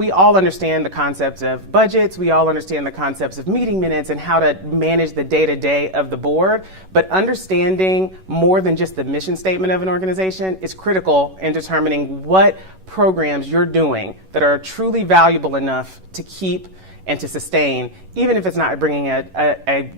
We all understand the concepts of budgets, we all understand the concepts of meeting minutes and how to manage the day-to-day of the board, but understanding more than just the mission statement of an organization is critical in determining what programs you're doing that are truly valuable enough to keep and to sustain, even if it's not bringing a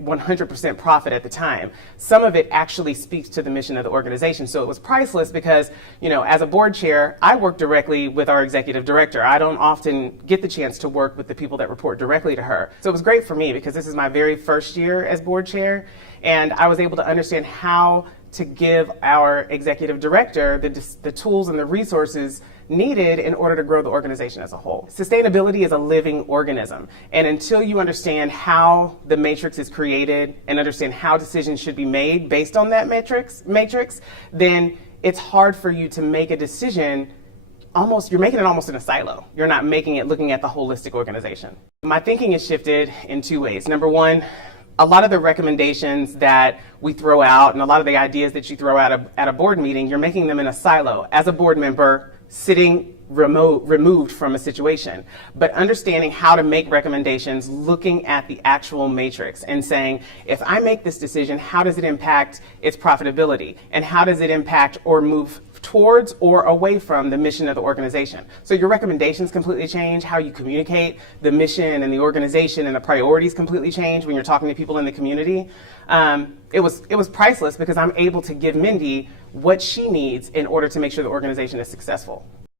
100% profit at the time. Some of it actually speaks to the mission of the organization. So it was priceless because, as a board chair, I work directly with our executive director. I don't often get the chance to work with the people that report directly to her. So it was great for me because this is my very first year as board chair, and I was able to understand how to give our executive director the tools and the resources needed in order to grow the organization as a whole. Sustainability is a living organism, and until you understand how the matrix is created and understand how decisions should be made based on that matrix, then it's hard for you to make a decision. You're making it almost in a silo. You're not making it looking at the holistic organization. My thinking has shifted in two ways. Number one, a lot of the recommendations that we throw out and a lot of the ideas that you throw out at a board meeting, you're making them in a silo as a board member sitting removed from a situation, but understanding how to make recommendations, looking at the actual matrix and saying, if I make this decision, how does it impact its profitability? And how does it impact or move towards or away from the mission of the organization? So your recommendations completely change, how you communicate the mission and the organization and the priorities completely change when you're talking to people in the community. It was priceless because I'm able to give Mindy what she needs in order to make sure the organization is successful.